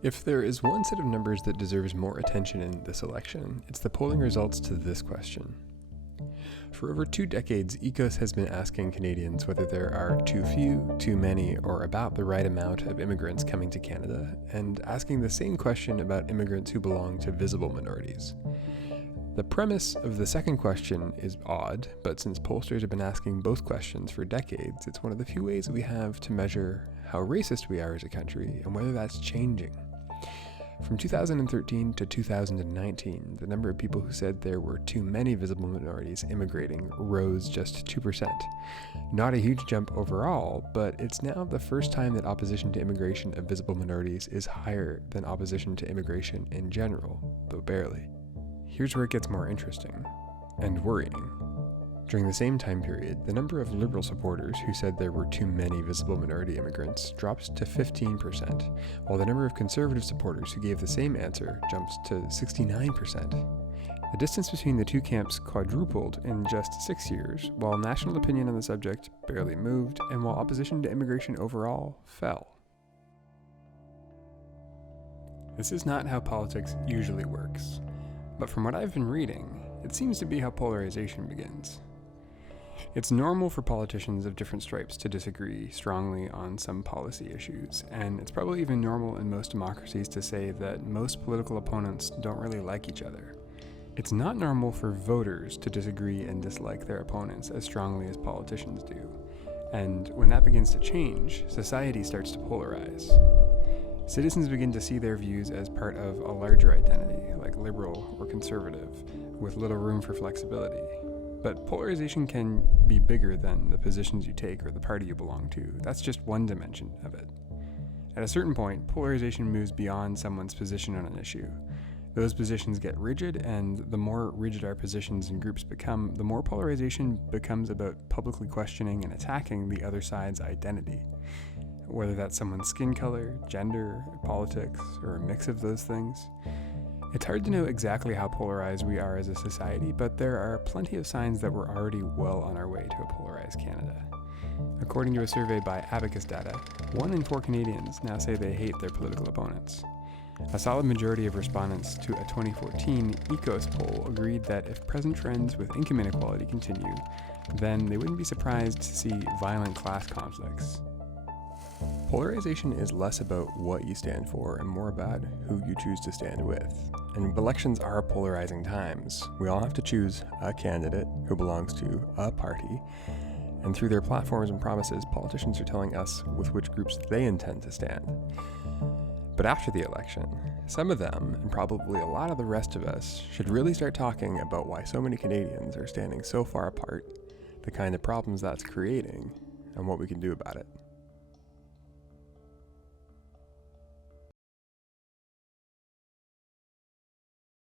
If there is one set of numbers that deserves more attention in this election, it's the polling results to this question. For over 2 decades, ECOS has been asking Canadians whether there are too few, too many, or about the right amount of immigrants coming to Canada, and asking the same question about immigrants who belong to visible minorities. The premise of the second question is odd, but since pollsters have been asking both questions for decades, it's one of the few ways we have to measure how racist we are as a country and whether that's changing. From 2013 to 2019, the number of people who said there were too many visible minorities immigrating rose just 2%. Not a huge jump overall, but it's now the first time that opposition to immigration of visible minorities is higher than opposition to immigration in general, though barely. Here's where it gets more interesting and worrying. During the same time period, the number of Liberal supporters who said there were too many visible minority immigrants drops to 15%, while the number of Conservative supporters who gave the same answer jumps to 69%. The distance between the two camps quadrupled in just 6 years, while national opinion on the subject barely moved, and while opposition to immigration overall fell. This is not how politics usually works, but from what I've been reading, it seems to be how polarization begins. It's normal for politicians of different stripes to disagree strongly on some policy issues, and it's probably even normal in most democracies to say that most political opponents don't really like each other. It's not normal for voters to disagree and dislike their opponents as strongly as politicians do, and when that begins to change, society starts to polarize. Citizens begin to see their views as part of a larger identity, like liberal or conservative, with little room for flexibility. But polarization can be bigger than the positions you take or the party you belong to. That's just one dimension of it. At a certain point, polarization moves beyond someone's position on an issue. Those positions get rigid, and the more rigid our positions and groups become, the more polarization becomes about publicly questioning and attacking the other side's identity. Whether that's someone's skin color, gender, politics, or a mix of those things. It's hard to know exactly how polarized we are as a society, but there are plenty of signs that we're already well on our way to a polarized Canada. According to a survey by Abacus Data, 1 in 4 Canadians now say they hate their political opponents. A solid majority of respondents to a 2014 ECOS poll agreed that if present trends with income inequality continue, then they wouldn't be surprised to see violent class conflicts. Polarization is less about what you stand for and more about who you choose to stand with. And elections are polarizing times. We all have to choose a candidate who belongs to a party, and through their platforms and promises, politicians are telling us with which groups they intend to stand. But after the election, some of them, and probably a lot of the rest of us, should really start talking about why so many Canadians are standing so far apart, the kind of problems that's creating, and what we can do about it.